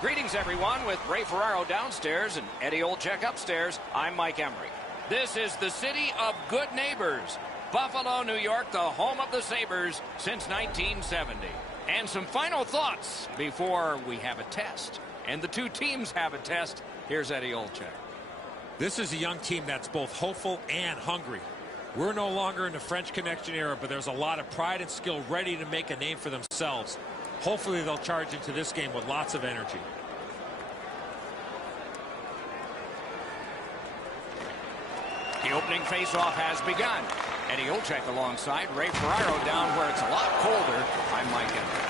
Greetings, everyone, with Ray Ferraro downstairs and Eddie Olczyk upstairs. I'm Mike Emery. This is the city of good neighbors. Buffalo, New York, the home of the Sabres since 1970. And some final thoughts before we have a test. And the two teams have a test. Here's Eddie Olczyk. This is a young team that's both hopeful and hungry. We're no longer in the French Connection era, but there's a lot of pride and skill ready to make a name for themselves. Hopefully they'll charge into this game with lots of energy. The opening faceoff has begun. Eddie Olczyk alongside Ray Ferraro down where it's a lot colder. I'm Mike Emery.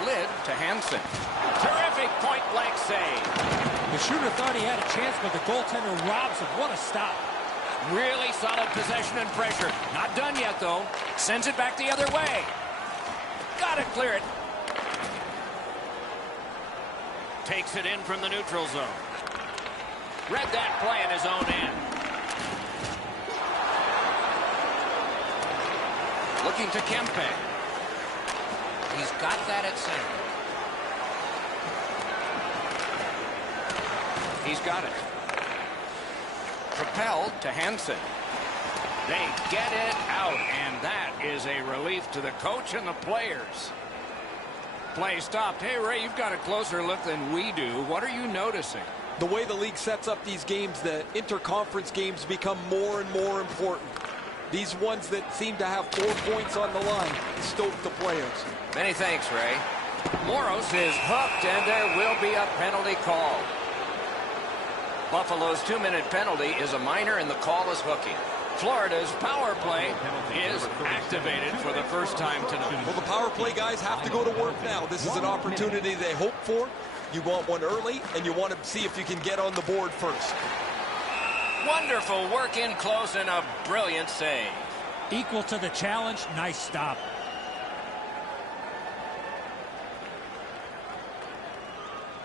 Slid to Hansen. Terrific point-blank save. The shooter thought he had a chance, but the goaltender robs him. What a stop. Really solid possession and pressure. Not done yet, though. Sends it back the other way. Gotta clear it. Takes it in from the neutral zone. Read that play in his own end. Looking to Kempe. He's got that at center. He's got it. Propelled to Hansen. They get it out, and that is a relief to the coach and the players. Play stopped. Hey, Ray, you've got a closer look than we do. What are you noticing? The way the league sets up these games, the interconference games become more and more important. These ones that seem to have 4 points on the line stoke the players. Many thanks, Ray. Moros is hooked, and there will be a penalty called. Buffalo's 2-minute penalty is a minor, and the call is hooking. Florida's power play is activated for the first time tonight. Well, the power play guys have to go to work now. This is an opportunity they hope for. You want one early, and you want to see if you can get on the board first. Wonderful work in close and a brilliant save. Equal to the challenge. Nice stop.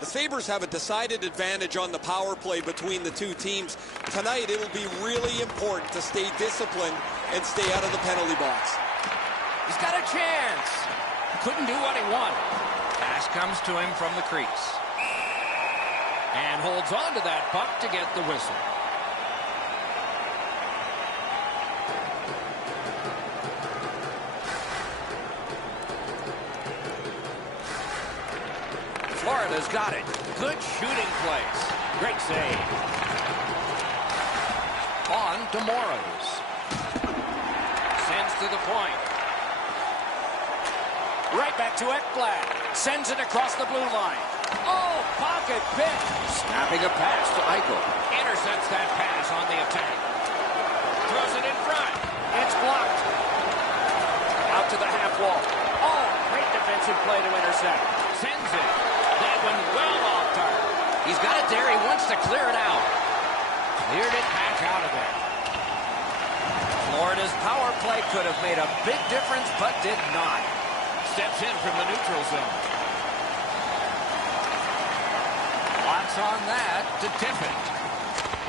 The Sabres have a decided advantage on the power play between the two teams. Tonight, it'll be really important to stay disciplined and stay out of the penalty box. He's got a chance. Couldn't do what he wanted. Pass comes to him from the crease. And holds on to that puck to get the whistle. Florida's got it. Good shooting place. Great save. On to Moros. Sends to the point. Right back to Ekblad. Sends it across the blue line. Oh, pocket pick. Snapping a pass to Eichel. Intercepts that pass on the attack. Throws it in front. It's blocked. Out to the half wall. Oh, great defensive play to intercept. Sends it. That one well off target. He's got it there. He wants to clear it out. Cleared it back out of there. Florida's power play could have made a big difference, but did not. Steps in from the neutral zone. Lots on that to Tippett.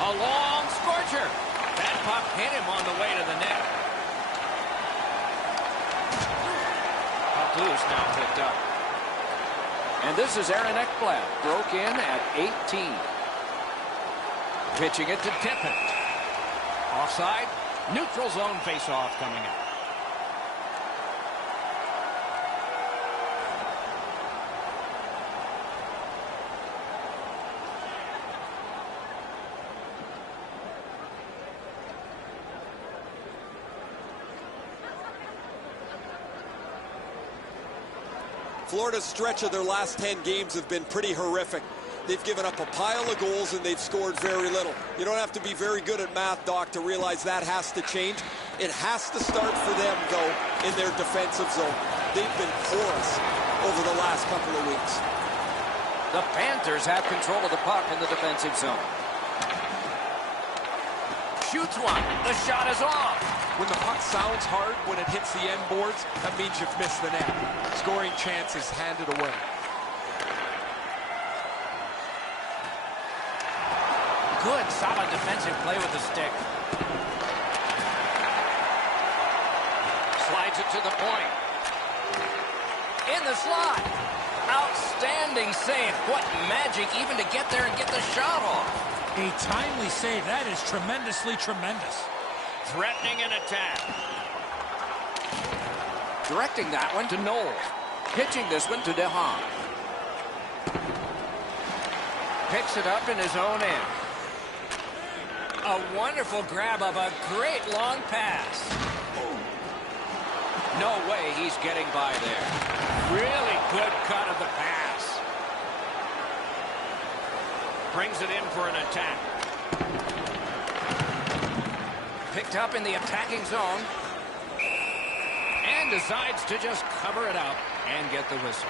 A long scorcher. That puck hit him on the way to the net. Puck loose, now picked up. And this is Aaron Ekblad. Broke in at 18. Pitching it to Tippett. Offside. Neutral zone faceoff coming up. Florida's stretch of their last 10 games have been pretty horrific. They've given up a pile of goals and they've scored very little. You don't have to be very good at math, Doc, to realize that has to change. It has to start for them, though, in their defensive zone. They've been porous over the last couple of weeks. The Panthers have control of the puck in the defensive zone. Shoots one. The shot is off. When the puck sounds hard, when it hits the end boards, that means you've missed the net. Scoring chance is handed away. Good, solid defensive play with the stick. Slides it to the point. In the slot. Outstanding save. What magic even to get there and get the shot off. A timely save. That is tremendously tremendous. Threatening an attack. Directing that one to Noel. Pitching this one to DeHaan. Picks it up in his own end. A wonderful grab of a great long pass. No way he's getting by there. Really good cut of the pass. Brings it in for an attack. Picked up in the attacking zone. And decides to just cover it up and get the whistle.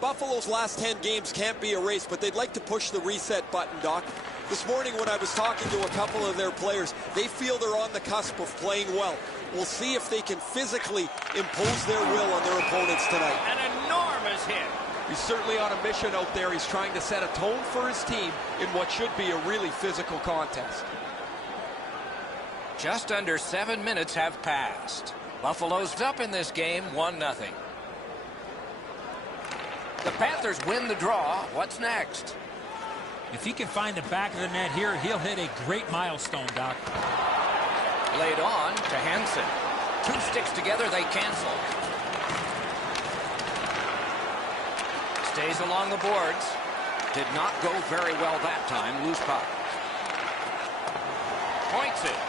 Buffalo's last 10 games can't be erased, but they'd like to push the reset button, Doc. This morning when I was talking to a couple of their players, they feel they're on the cusp of playing well. We'll see if they can physically impose their will on their opponents tonight. An enormous hit. He's certainly on a mission out there. He's trying to set a tone for his team in what should be a really physical contest. Just under 7 minutes have passed. Buffalo's up in this game 1-0. The Panthers win the draw. What's next? If he can find the back of the net here, he'll hit a great milestone, Doc. Laid on to Hansen. 2 sticks together, they cancel. Stays along the boards. Did not go very well that time. Loose puck. Points it.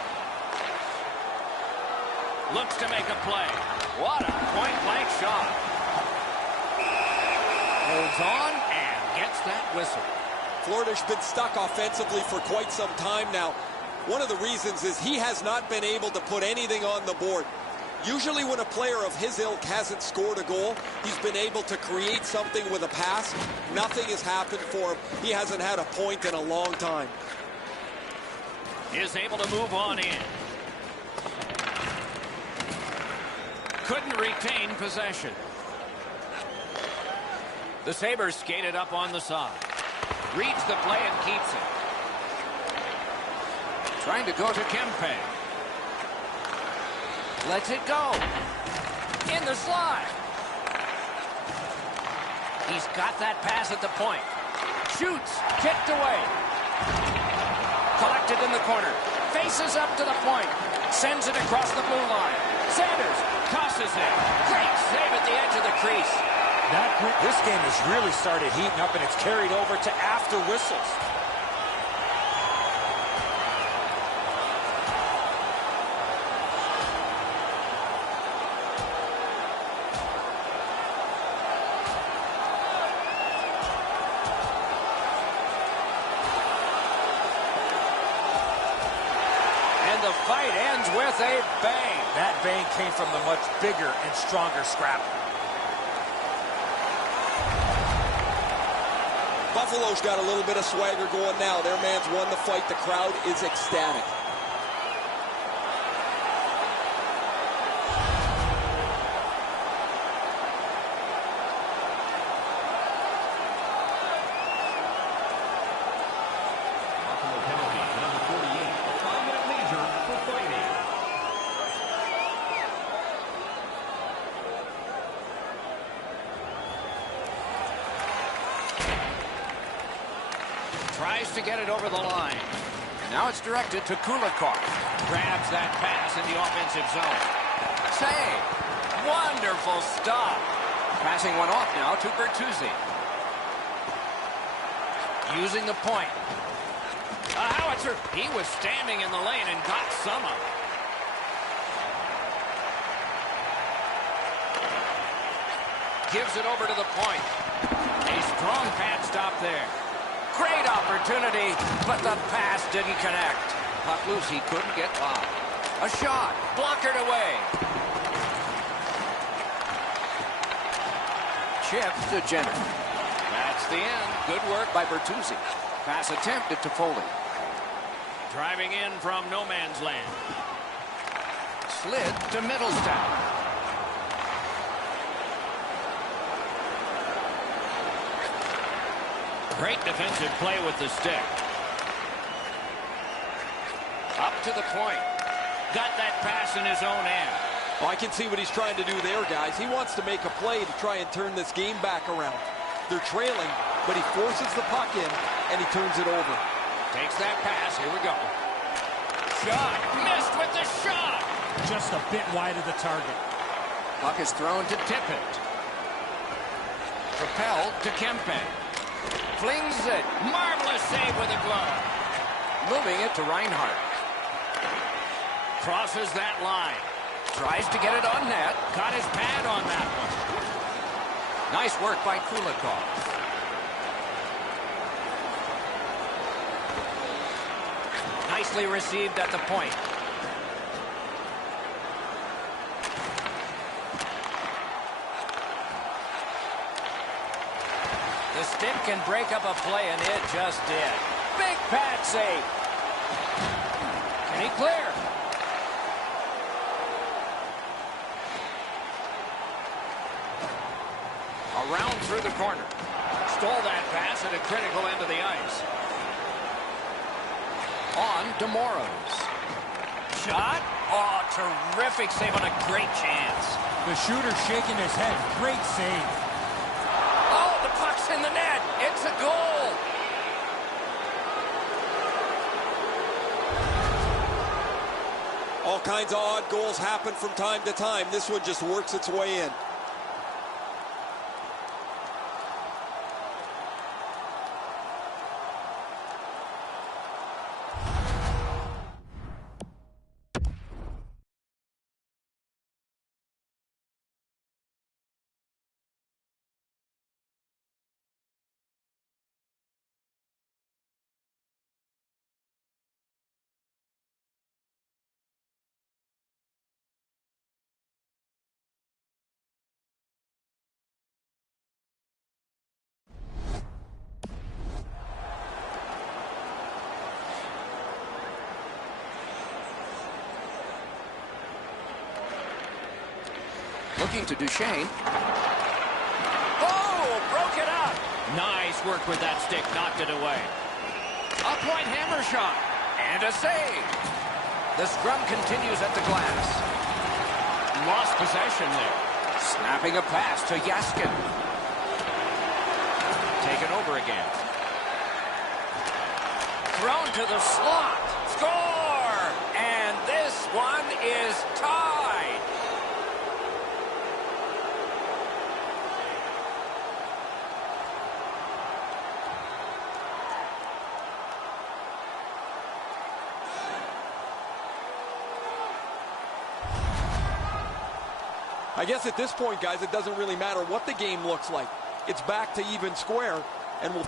Looks to make a play. What a point-blank shot. Holds on and gets that whistle. Florida's been stuck offensively for quite some time now. One of the reasons is he has not been able to put anything on the board. Usually when a player of his ilk hasn't scored a goal, he's been able to create something with a pass. Nothing has happened for him. He hasn't had a point in a long time. Is able to move on in. Couldn't retain possession. The Sabres skated up on the side. Reads the play and keeps it. Trying to go to Kempe. Lets it go. In the slot. He's got that pass at the point. Shoots. Kicked away. Collected in the corner. Faces up to the point. Sends it across the blue line. Sanders tosses it. Great save at the edge of the crease. This game has really started heating up, and it's carried over to after whistles. And the fight ends with a bang. That bang came from the much bigger and stronger scrap. Buffalo's got a little bit of swagger going now. Their man's won the fight. The crowd is ecstatic. Tries to get it over the line. Now it's directed to Kulikov. Grabs that pass in the offensive zone. Save. Wonderful stop. Passing one off now to Bertuzzi. Using the point. A howitzer. He was standing in the lane and got some of it. Gives it over to the point. A strong pad stop there. Great opportunity, but the pass didn't connect. Puck loose, he couldn't get by. A shot, blockered away. Chip to Jenner. That's the end. Good work by Bertuzzi. Pass attempted to Foley. Driving in from no man's land. Slid to Middlestat. Great defensive play with the stick. Up to the point. Got that pass in his own end. Well, I can see what he's trying to do there, guys. He wants to make a play to try and turn this game back around. They're trailing, but he forces the puck in, and he turns it over. Takes that pass. Here we go. Shot. Missed with the shot. Just a bit wide of the target. Puck is thrown to Tippett. Propelled to Kempe. Flings it. Marvelous save with a glove. Moving it to Reinhart. Crosses that line. Tries to get it on net. Caught his pad on that one. Nice work by Kulikov. Nicely received at the point. The stick can break up a play, and it just did. Big pad save. Can he clear? Around through the corner. Stole that pass at a critical end of the ice. On to Moros. Shot. Oh, terrific save on a great chance. The shooter shaking his head. Great save. Oh, the puck's in the net. It's a goal. All kinds of odd goals happen from time to time. This one just works its way in. Looking to Duchesne. Oh, broke it up. Nice work with that stick. Knocked it away. A point hammer shot. And a save. The scrum continues at the glass. Lost possession there. Snapping a pass to Yaskin. Taken over again. Thrown to the slot. Score! And this one is tied. I guess at this point, guys, it doesn't really matter what the game looks like. It's back to even square, and we'll...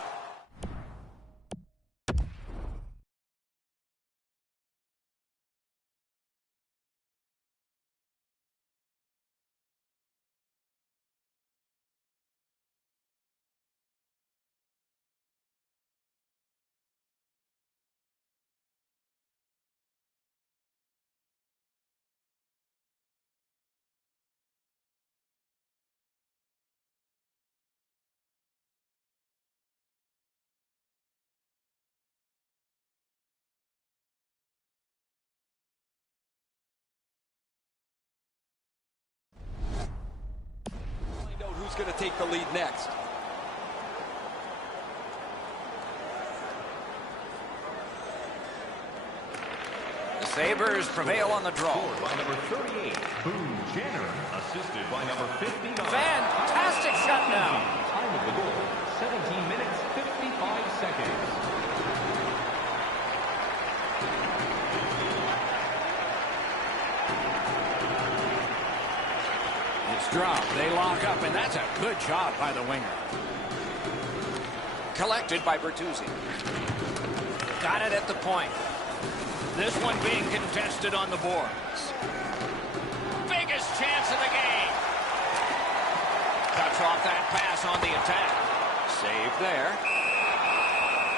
Who's going to take the lead next? The Sabres prevail on the draw. By number 38, Boone Jenner, assisted by number 59. Fantastic shutdown. Time of the goal, 17 minutes, 55 seconds. Drop. They lock up, and that's a good job by the winger. Collected by Bertuzzi. Got it at the point. This one being contested on the boards. Biggest chance of the game. Cuts off that pass on the attack. Save there.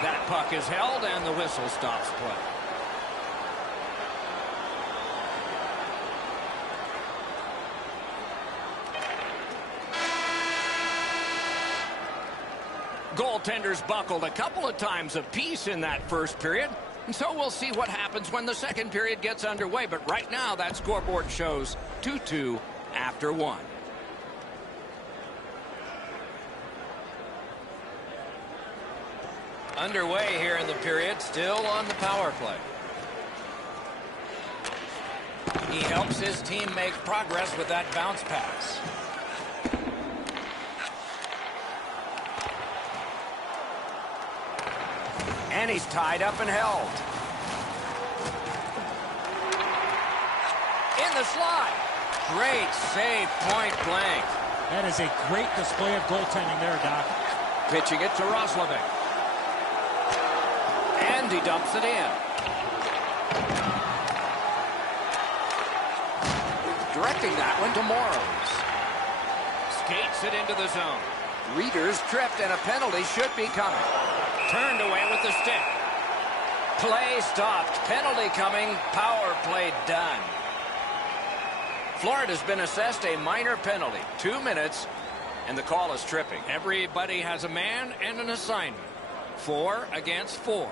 That puck is held, and the whistle stops play. Goaltenders buckled a couple of times apiece in that first period. And so we'll see what happens when the second period gets underway. But right now, that scoreboard shows 2-2 after 1. Underway here in the period, still on the power play. He helps his team make progress with that bounce pass. And he's tied up and held. In the slot. Great save, point blank. That is a great display of goaltending there, Doc. Pitching it to Roslovic. And he dumps it in. Directing that one to Morrows. Skates it into the zone. Readers tripped and a penalty should be coming. Turned away with the stick. Play stopped. Penalty coming. Power play done. Florida's been assessed a minor penalty. 2 minutes, and the call is tripping. Everybody has a man and an assignment. 4 against 4.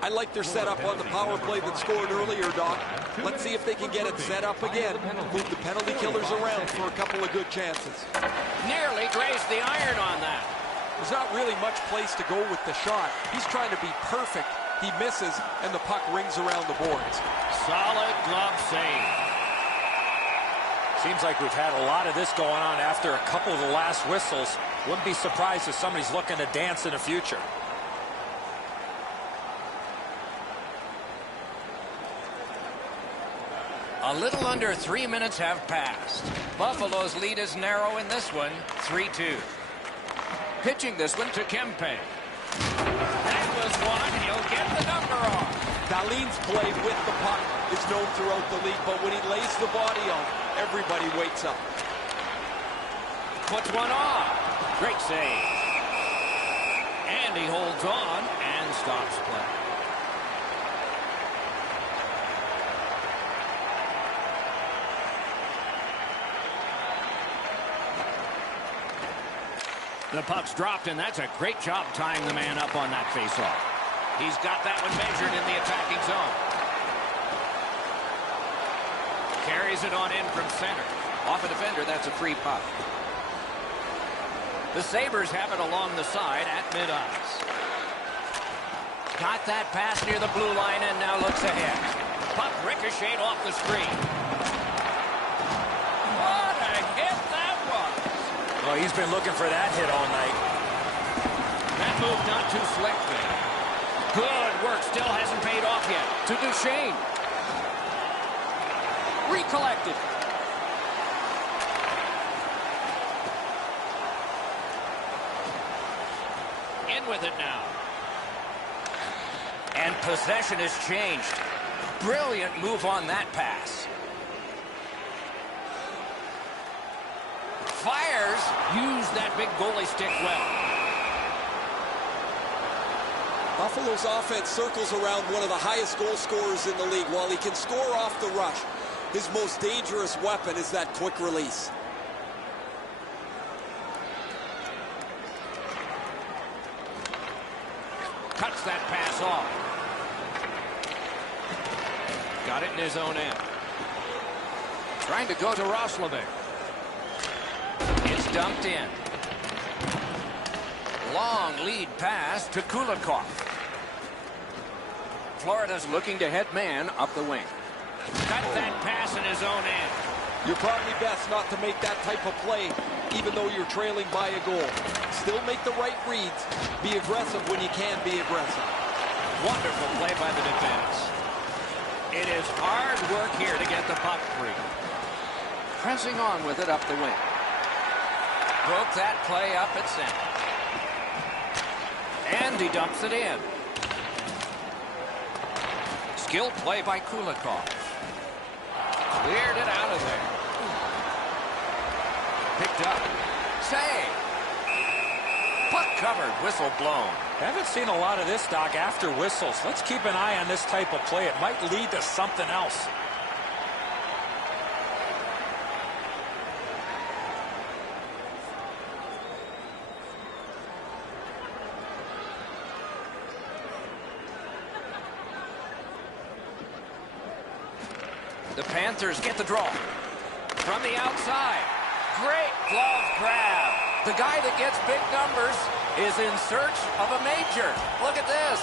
I like their setup on the power play that scored earlier, Doc. Let's see if they can get it set up again. Move the penalty killers around for a couple of good chances. Nearly grazed the iron on that. There's not really much place to go with the shot. He's trying to be perfect. He misses, and the puck rings around the boards. Solid glove save. Seems like we've had a lot of this going on after a couple of the last whistles. Wouldn't be surprised if somebody's looking to dance in the future. A little under 3 minutes have passed. Buffalo's lead is narrow in this one, 3-2. Pitching this one to Kempe. That was one. He'll get the number off. Dahlin's play with the puck is known throughout the league, but when he lays the body on, everybody wakes up. Puts one on. Great save. And he holds on and stops play. The puck's dropped, and that's a great job tying the man up on that faceoff. He's got that one measured in the attacking zone. Carries it on in from center. Off a defender, that's a free puck. The Sabres have it along the side at mid-ice. Got that pass near the blue line and now looks ahead. Puck ricocheted off the screen. What a hit that was! Well, he's been looking for that hit all night. That move not too slick there. Good work, still hasn't paid off yet. To Duchesne. Recollected. In with it now. And possession has changed. Brilliant move on that pass. Fires. Used that big goalie stick well. Buffalo's offense circles around one of the highest goal scorers in the league. While he can score off the rush, his most dangerous weapon is that quick release. Cuts that pass off. Got it in his own end. Trying to go to Roslovic. It's dumped in. Long lead pass to Kulikov. Florida's looking to head man up the wing. Got that pass in his own end. You're probably best not to make that type of play, even though you're trailing by a goal. Still make the right reads. Be aggressive when you can be aggressive. Wonderful play by the defense. It is hard work here to get the puck free. Pressing on with it up the wing. Broke that play up at center. And he dumps it in. Skilled play by Kulikov. Cleared it out of there. Picked up. Save. Puck covered. Whistle blown. Haven't seen a lot of this, Doc, after whistles. Let's keep an eye on this type of play. It might lead to something else. The Panthers get the draw. From the outside. Great glove grab. The guy that gets big numbers is in search of a major. Look at this.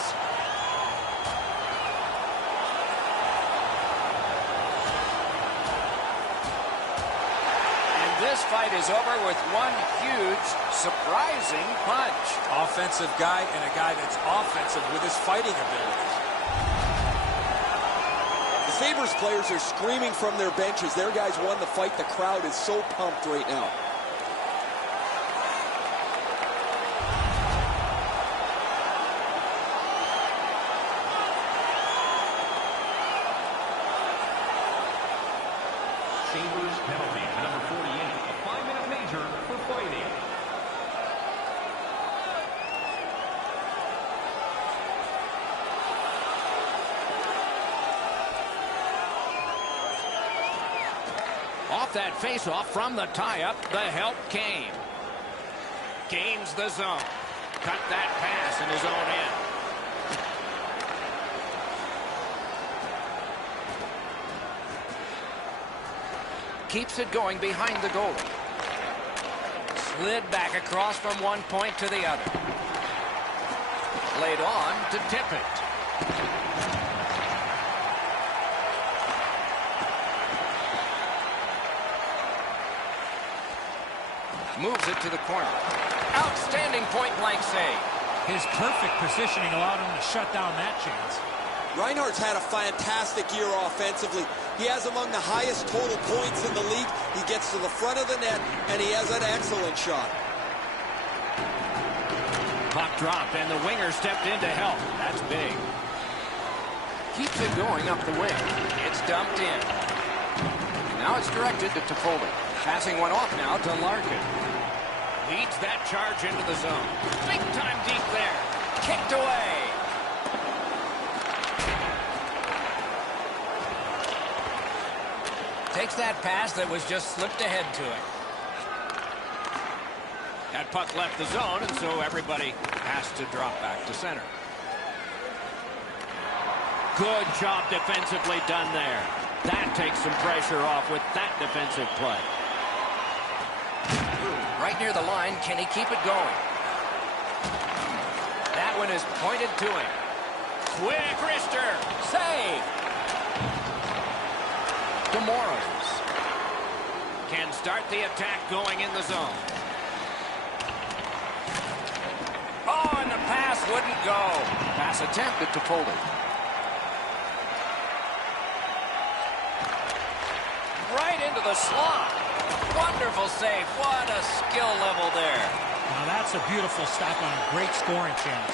And this fight is over with one huge, surprising punch. Offensive guy and a guy that's offensive with his fighting abilities. The Sabres players are screaming from their benches. Their guys won the fight. The crowd is so pumped right now. Sabres penalty, number 48, a 5-minute major for fighting. Off that faceoff from the tie-up, the help came. Gains the zone. Cut that pass in his own end. Keeps it going behind the goalie. Slid back across from one point to the other. Played on to tip it. Moves it to the corner. Outstanding point-blank save. His perfect positioning allowed him to shut down that chance. Reinhart's had a fantastic year offensively. He has among the highest total points in the league. He gets to the front of the net, and he has an excellent shot. Puck dropped, and the winger stepped in to help. That's big. Keeps it going up the wing. It's dumped in. Now it's directed to Toffoli. Passing one off now to Larkin. Leads that charge into the zone. Big time deep there. Kicked away. Takes that pass that was just slipped ahead to it. That puck left the zone, and so everybody has to drop back to center. Good job defensively done there. That takes some pressure off with that defensive play. Right near the line, can he keep it going? That one is pointed to him. Quick wrister, save. DeMoros can start the attack going in the zone. Oh, and the pass wouldn't go. Pass attempted to Toffoli. Right into the slot. Wonderful save. What a skill level there. Now that's a beautiful stop on a great scoring chance.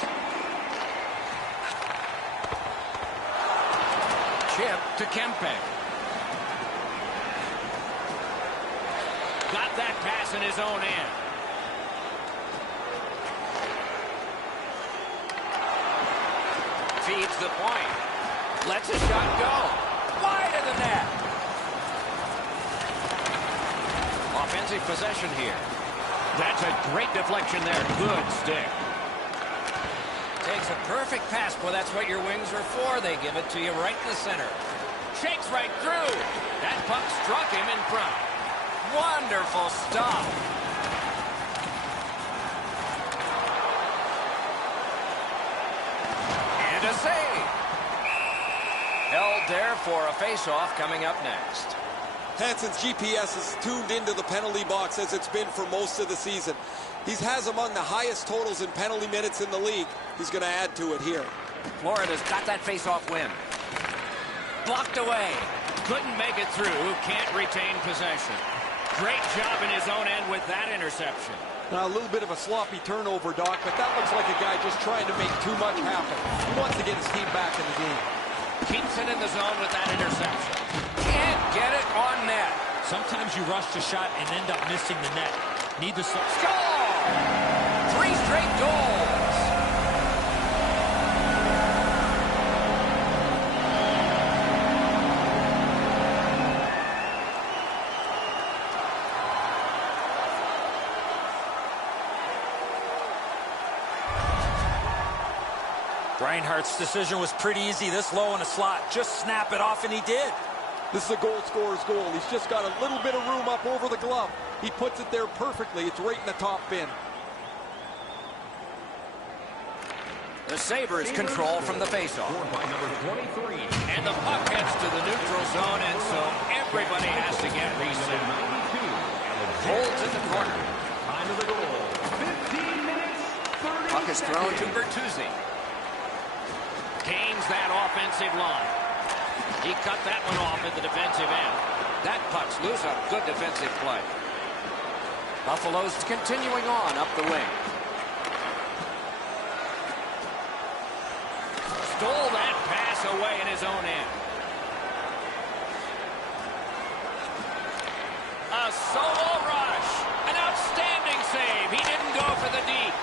Chip to Kempe. Got that pass in his own end. Feeds the point. Lets a shot go. Wide of the net. Offensive possession here. That's a great deflection there. Good stick. Takes a perfect pass. Well, that's what your wings are for. They give it to you right in the center. Shakes right through. That puck struck him in front. Wonderful stop. And a save. Held there for a face-off coming up next. Hansen's GPS is tuned into the penalty box as it's been for most of the season. He has among the highest totals in penalty minutes in the league. He's going to add to it here. Florida's got that face-off win. Blocked away. Couldn't make it through. Can't retain possession. Great job in his own end with that interception. Now, a little bit of a sloppy turnover, Doc, but that looks like a guy just trying to make too much happen. He wants to get his team back in the game. Keeps it in the zone with that interception. Can't get it on net. Sometimes you rush the shot and end up missing the net. Need to score. 3 straight goals. Reinhart's decision was pretty easy this low in a slot. Just snap it off, and he did. This is a goal scorer's goal. He's just got a little bit of room up over the glove. He puts it there perfectly. It's right in the top bin. The Sabres control from the faceoff. And the puck heads to the neutral zone, and so everybody has to get reset. Holds in the corner. Time of the goal. 15 minutes, 30 Puck is thrown to seconds. Bertuzzi. Gains that offensive line. He cut that one off at the defensive end. That puck's loose. A good defensive play. Buffalo's continuing on up the wing. Stole that pass away in his own end. A solo rush. An outstanding save. He didn't go for the deep.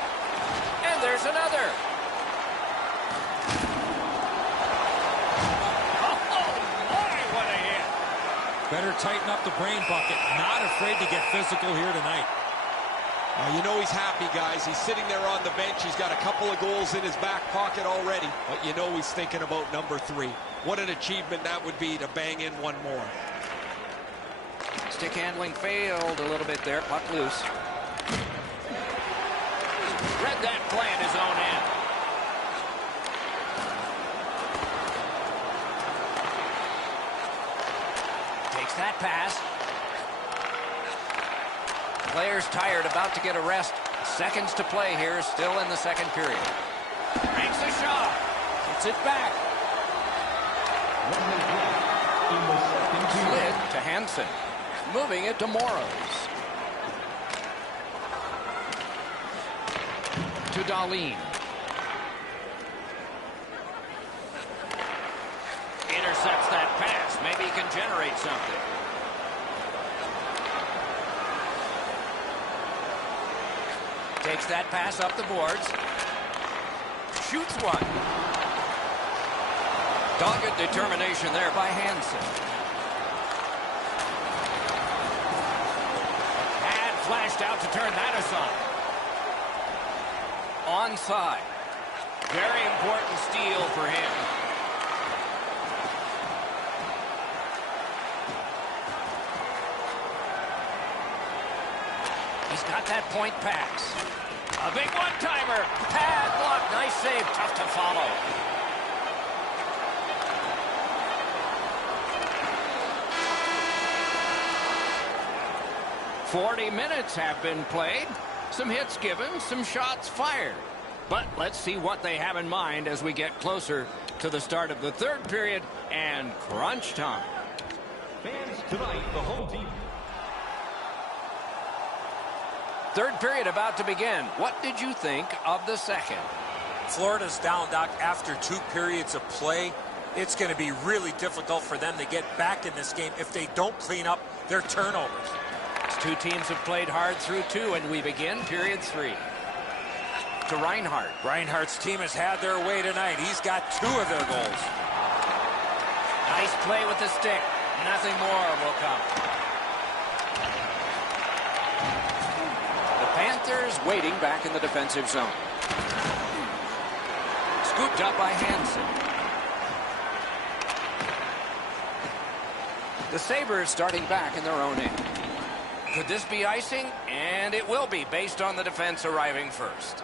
And there's another. Oh, my, what a hit. Better tighten up the brain bucket. Not afraid to get physical here tonight. You know he's happy, guys. He's sitting there on the bench. He's got a couple of goals in his back pocket already. But you know he's thinking about number 3. What an achievement that would be to bang in one more. Stick handling failed a little bit there. Puck loose. Read that play in his own end. Takes that pass. Players tired, about to get a rest. Seconds to play here, still in the second period. Makes a shot. Gets it back. Slid to Hansen. Moving it to Moros. To Dahlin. Intercepts that pass. Maybe he can generate something. Takes that pass up the boards. Shoots one. Dogged determination there by Hansen. Had flashed out to turn that aside. Onside. Very important steal for him. He's got that point pass. A big one-timer. Pad block. Nice save. Tough to follow. "40 minutes have been played. Some hits given, some shots fired. But let's see what they have in mind as we get closer to the start of the third period and crunch time." Fans tonight, the home team. Third period about to begin. What did you think of the second? Florida's down, Doc, after 2 periods of play. It's going to be really difficult for them to get back in this game if they don't clean up their turnovers. These two teams have played hard through 2, and we begin period 3. To Reinhart. Reinhart's team has had their way tonight. He's got 2 of their goals. Nice play with the stick. Nothing more will come. The Panthers waiting back in the defensive zone. Scooped up by Hansen. The Sabres starting back in their own end. Could this be icing? And it will be, based on the defense arriving first.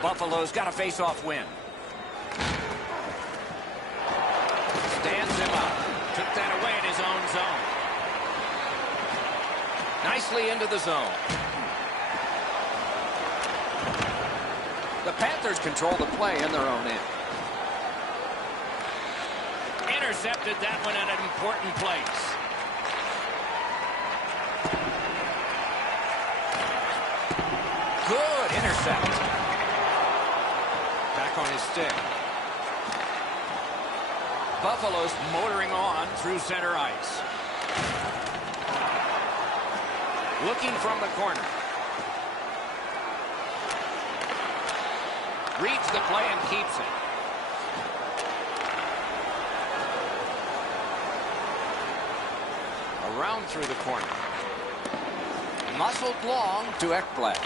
Buffalo's got a face-off win. Stands him up. Took that away in his own zone. Nicely into the zone. The Panthers control the play in their own end. Intercepted that one at an important place. Good intercept. Back on his stick. Buffalo's motoring on through center ice. Looking from the corner. Reads the play and keeps it. Around through the corner. Muscled long to Ekblad.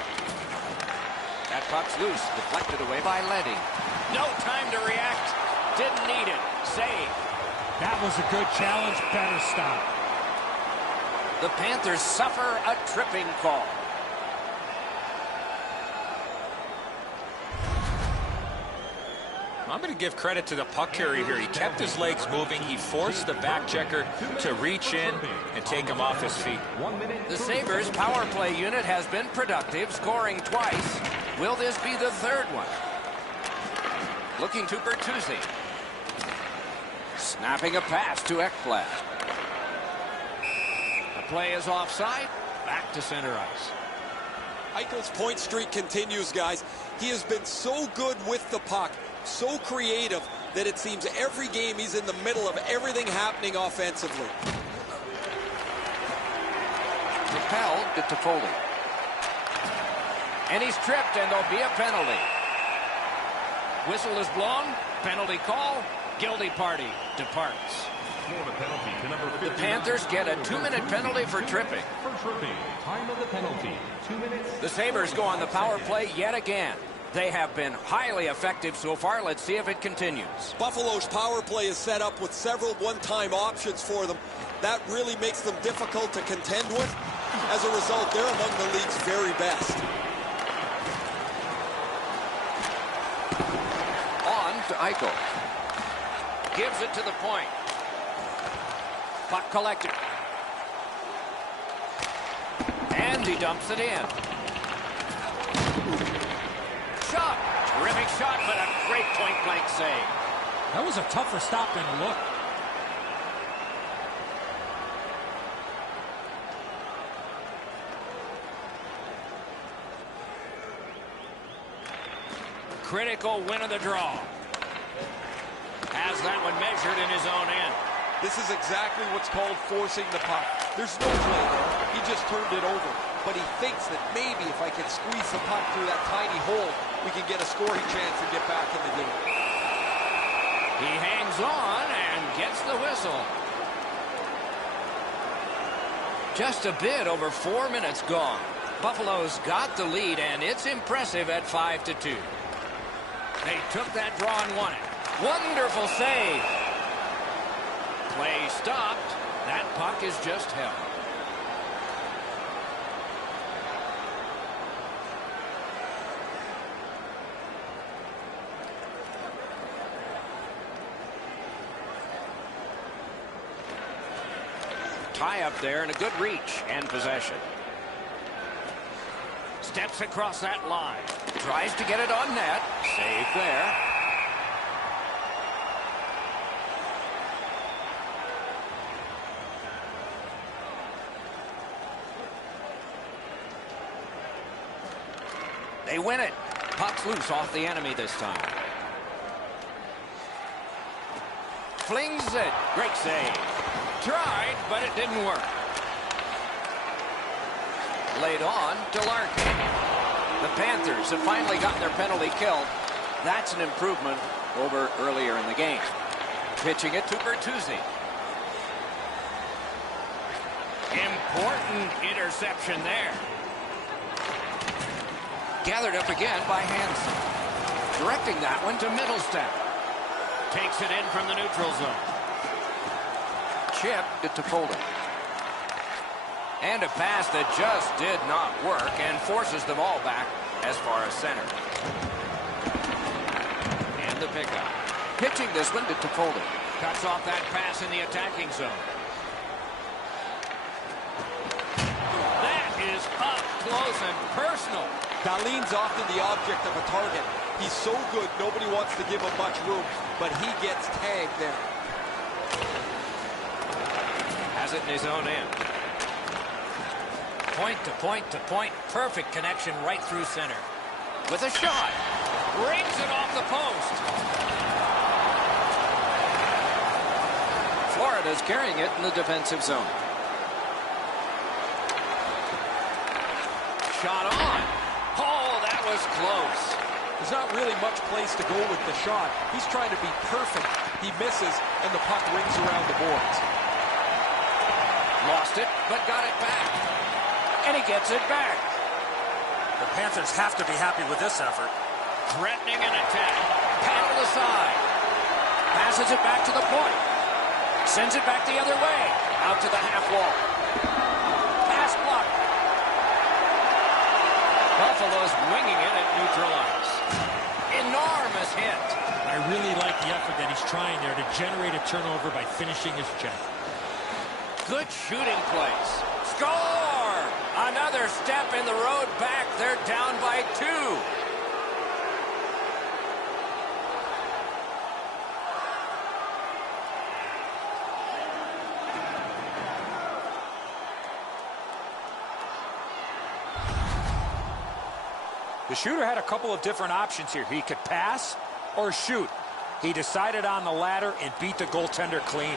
That Puck's loose, deflected away by Leddy. No time to react. Didn't need it. Save. That was a good challenge. Better stop. The Panthers suffer a tripping call. I'm going to give credit to the puck carrier here. He kept his legs moving. He forced the back checker to reach in and take him off his feet. The Sabres power play unit has been productive, scoring twice. Will this be the third one? Looking to Bertuzzi. Snapping a pass to Ekblad. The play is offside. Back to center ice. Eichel's point streak continues, guys. He has been so good with the puck, so creative, that it seems every game he's in the middle of everything happening offensively. Propelled to Toffoli. And he's tripped, and there'll be a penalty. Whistle is blown. Penalty call. Guilty party departs. The Panthers get a 2-minute penalty for tripping. Time of the penalty, 2 minutes. The Sabres go on the power play yet again. They have been highly effective so far. Let's see if it continues. Buffalo's power play is set up with several one-time options for them. That really makes them difficult to contend with. As a result, they're among the league's very best. On to Eichel. Gives it to the point. Puck collected. And he dumps it in. Shot. Terrific shot, but a great point-blank save. That was a tougher stop than it looked. Critical win of the draw. Has that one measured in his own end. This is exactly what's called forcing the puck. There's no play there. He just turned it over. But he thinks that maybe if I can squeeze the puck through that tiny hole, we can get a scoring chance and get back in the game. He hangs on and gets the whistle. Just a bit over 4 minutes gone. Buffalo's got the lead, and it's impressive at 5-2. They took that draw and won it. Wonderful save. Play stopped. That puck is just held. Tie up there and a good reach and possession. Steps across that line. Tries to get it on net. Save there. They win it. Puck's loose off the enemy this time. Flings it. Great save. Tried, but it didn't work. Laid on to Larkin. The Panthers have finally gotten their penalty killed. That's an improvement over earlier in the game. Pitching it to Bertuzzi. Important interception there. Gathered up again by Hansen. Directing that one to Middlestat. Takes it in from the neutral zone. Chip to Toffoli. And a pass that just did not work and forces the ball back as far as center. And the pickup. Pitching this one to Toffoli. Cuts off that pass in the attacking zone. That is up close and personal. Dahlin's often the object of a target. He's so good, nobody wants to give him much room, but he gets tagged there. Has it in his own end. Point to point to point. Perfect connection right through center. With a shot. Rings it off the post. Florida's carrying it in the defensive zone. Shot on. Oh, that was close. There's not really much place to go with the shot. He's trying to be perfect. He misses, and the puck rings around the boards. Lost it, but got it back. And he gets it back. The Panthers have to be happy with this effort. Threatening an attack. Paddled aside. Passes it back to the point. Sends it back the other way. Out to the half wall. Pass blocked. Buffalo's winging it at neutral ice. Enormous hit. I really like the effort that he's trying there to generate a turnover by finishing his check. Good shooting place. Score! Another step in the road back. They're down by 2. The shooter had a couple of different options here. He could pass or shoot. He decided on the latter and beat the goaltender clean.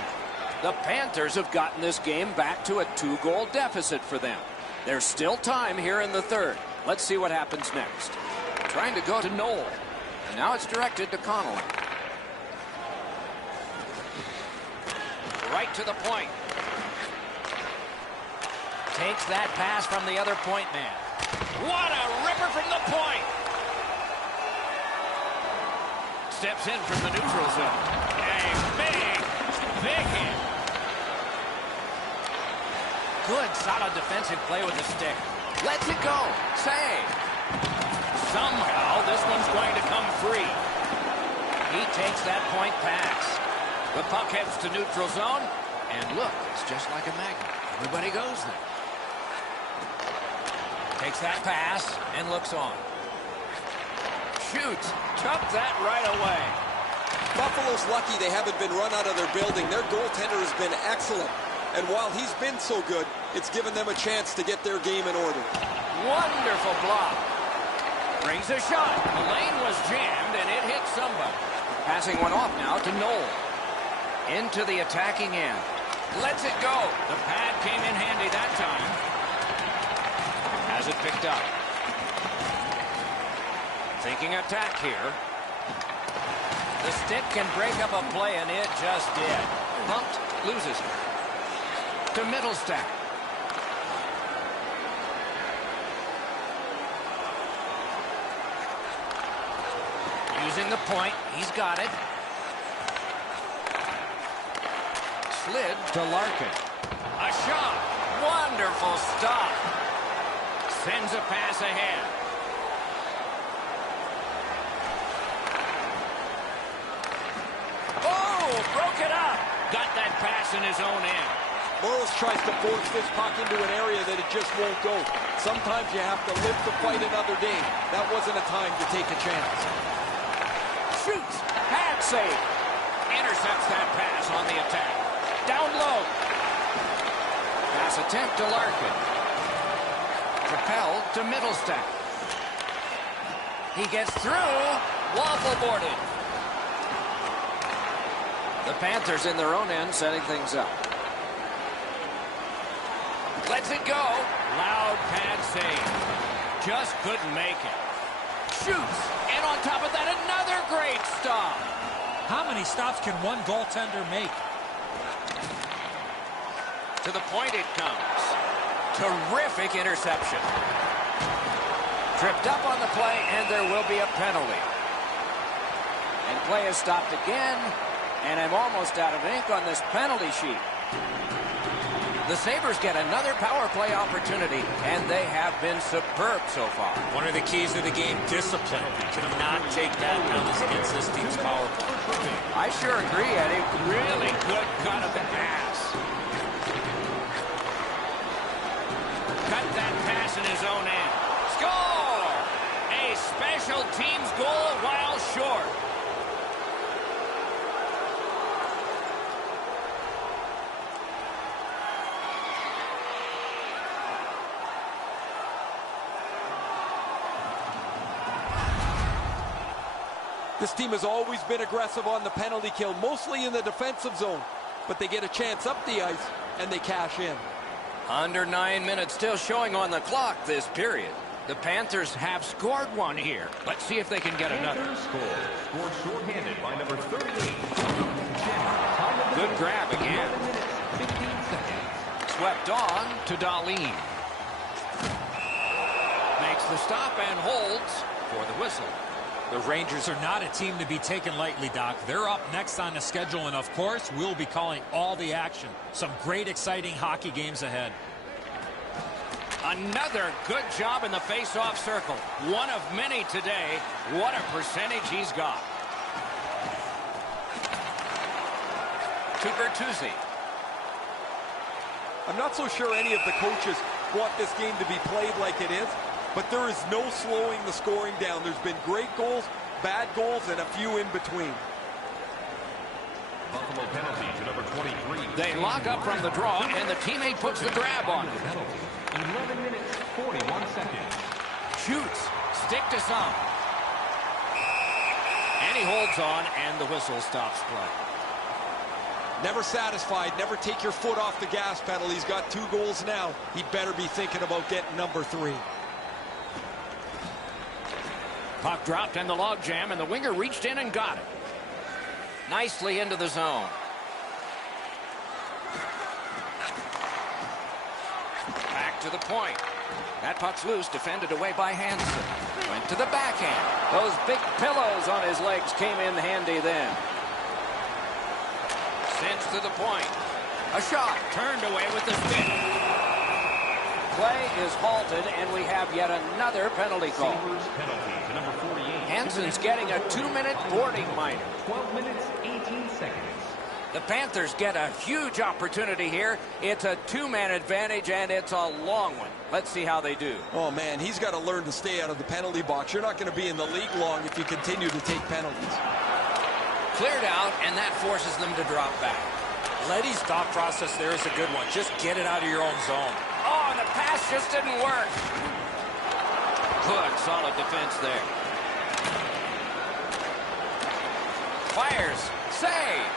The Panthers have gotten this game back to a 2-goal deficit for them. There's still time here in the third. Let's see what happens next. Trying to go to Knoll. And now it's directed to Connolly. Right to the point. Takes that pass from the other point man. What a ripper from the point! Steps in from the neutral zone. A big hit. Good, solid defensive play with the stick. Lets it go. Save. Somehow, this one's going to come free. He takes that point pass. The puck heads to neutral zone. And look, it's just like a magnet. Everybody goes there. Takes that pass and looks on. Shoots. Took that right away. Buffalo's lucky they haven't been run out of their building. Their goaltender has been excellent. And while he's been so good, it's given them a chance to get their game in order. Wonderful block. Brings a shot. The lane was jammed, and it hit somebody. Passing one off now to Knoll. Into the attacking end. Lets it go. The pad came in handy that time. Has it picked up. Thinking attack here. The stick can break up a play, and it just did. Pumped, loses it. To Middlestack. Using the point, he's got it. Slid to Larkin. A shot. Wonderful stop. Sends a pass ahead. Oh, broke it up. Got that pass in his own end. Burroughs tries to force this puck into an area that it just won't go. Sometimes you have to live to fight another day. That wasn't a time to take a chance. Shoots. Pad save. Intercepts that pass on the attack. Down low. Pass attempt to Larkin. Propelled to Middlestack. He gets through. Waffle boarded. The Panthers in their own end setting things up. Lets it go. Loud pad save. Just couldn't make it. Shoots. And on top of that, another great stop. How many stops can one goaltender make? To the point it comes. Terrific interception. Tripped up on the play, and there will be a penalty. And play is stopped again, and I'm almost out of ink on this penalty sheet. The Sabres get another power play opportunity, and they have been superb so far. One of the keys of the game, discipline. You cannot take that penalties against this team's power play. I sure agree, Eddie. Really good cut of the pass. Cut that pass in his own end. Score! A special teams goal while short. This team has always been aggressive on the penalty kill, mostly in the defensive zone. But they get a chance up the ice, and they cash in. Under 9 minutes still showing on the clock this period. The Panthers have scored one here. Let's see if they can get another. Panthers scored shorthanded by number 38. Good grab again. 11 minutes, 15 seconds. Swept on to Dahlin. Makes the stop and holds for the whistle. The Rangers are not a team to be taken lightly, Doc. They're up next on the schedule, and of course, we'll be calling all the action. Some great, exciting hockey games ahead. Another good job in the face-off circle. One of many today. What a percentage he's got. To Bertuzzi. I'm not so sure any of the coaches want this game to be played like it is, but there is no slowing the scoring down. There's been great goals, bad goals, and a few in between. Buffalo penalty to number 23. They lock up from the draw, and the teammate puts the grab on it. 11 minutes, 41 seconds. Shoots. Stick to some. And he holds on, and the whistle stops play. Never satisfied. Never take your foot off the gas pedal. He's got 2 goals now. He better be thinking about getting number 3. Puck dropped in the logjam, and the winger reached in and got it. Nicely into the zone. Back to the point. That puck's loose, defended away by Hansen. Went to the backhand. Those big pillows on his legs came in handy then. Sends to the point. A shot turned away with the stick. Play is halted, and we have yet another penalty call. Sabres penalty to number 48. Hansen's getting a 2-minute boarding minor. 12 minutes, 18 seconds. The Panthers get a huge opportunity here. It's a 2-man advantage, and it's a long one. Let's see how they do. Oh, man, he's got to learn to stay out of the penalty box. You're not going to be in the league long if you continue to take penalties. Cleared out, and that forces them to drop back. Letty's thought process there is a good one. Just get it out of your own zone. Oh, and the pass just didn't work. Good, solid defense there. Fires. Save.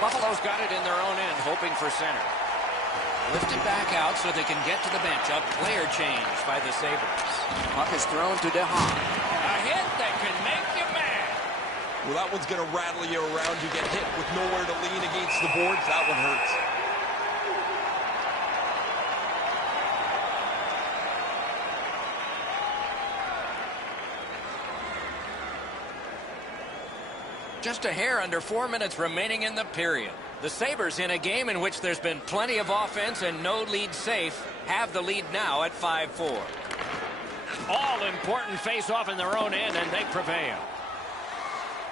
Buffalo's got it in their own end, hoping for center. Lifted back out so they can get to the bench. A player change by the Sabres. Puck is thrown to DeHaan. A hit that can make you mad. Well, that one's going to rattle you around. You get hit with nowhere to lean against the boards. That one hurts. Just a hair under 4 minutes remaining in the period. The Sabres, in a game in which there's been plenty of offense and no lead safe, have the lead now at 5-4. All important face-off in their own end, and they prevail.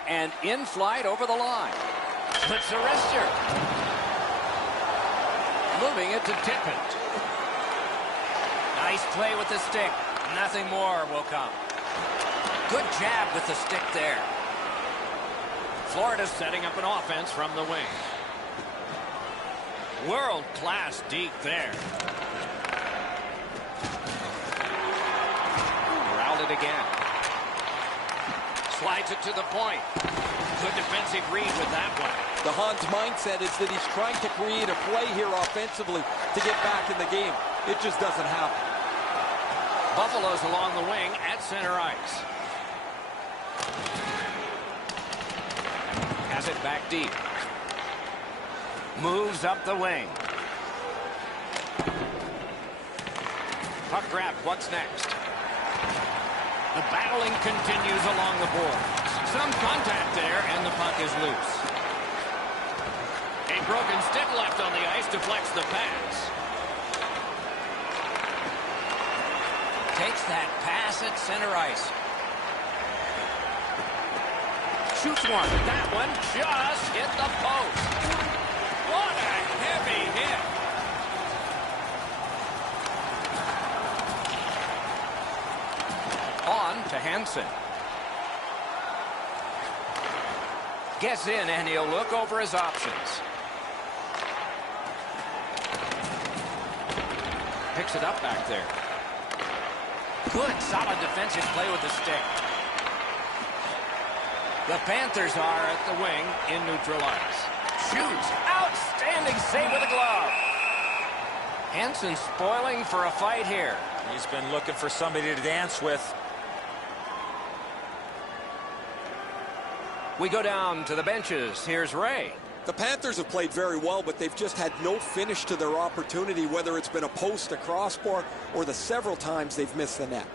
And in flight over the line. Puts the wrister. Moving it to Tippett. Nice play with the stick. Nothing more will come. Good jab with the stick there. Florida setting up an offense from the wing. World-class deep there. Routed again. Slides it to the point. Good defensive read with that one. DeHaan's mindset is that he's trying to create a play here offensively to get back in the game. It just doesn't happen. Buffalo's along the wing at center ice. Has it back deep. Moves up the wing. Puck grab. What's next? The battling continues along the boards. Some contact there, and the puck is loose. A broken stick left on the ice deflects the pass. Takes that pass at center ice. Shoots one. That one just hit the post. What a heavy hit. On to Hansen. Gets in, and he'll look over his options. Picks it up back there. Good, solid defensive play with the stick. The Panthers are at the wing in neutral ice. Shoots. Outstanding save with a glove. Hansen spoiling for a fight here. He's been looking for somebody to dance with. We go down to the benches. Here's Ray. The Panthers have played very well, but they've just had no finish to their opportunity, whether it's been a post, a crossbar, or the several times they've missed the net.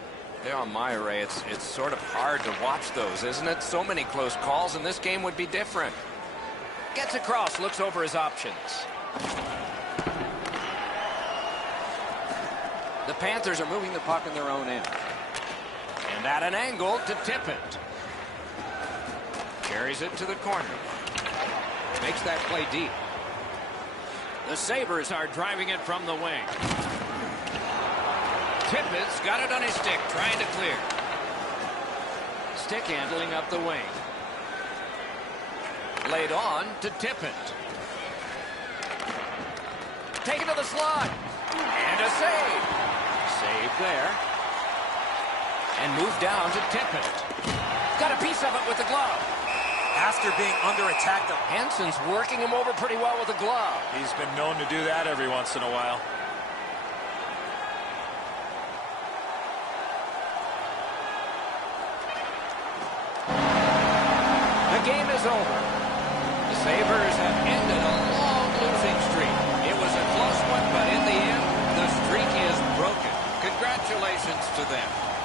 Yeah, on my array, it's sort of hard to watch those, isn't it? So many close calls, and this game would be different. Gets across, looks over his options. The Panthers are moving the puck in their own end. And at an angle to tip it. Carries it to the corner. Makes that play deep. The Sabres are driving it from the wing. Tippett's got it on his stick, trying to clear. Stick handling up the wing. Laid on to Tippett. Taken to the slot. And a save. Save there. And moved down to Tippett. Got a piece of it with the glove. After being under attack, Hansen's working him over pretty well with the glove. he's been known to do that every once in a while. The game is over. The Sabres have ended a long losing streak. It was a close one, but in the end, the streak is broken. Congratulations to them.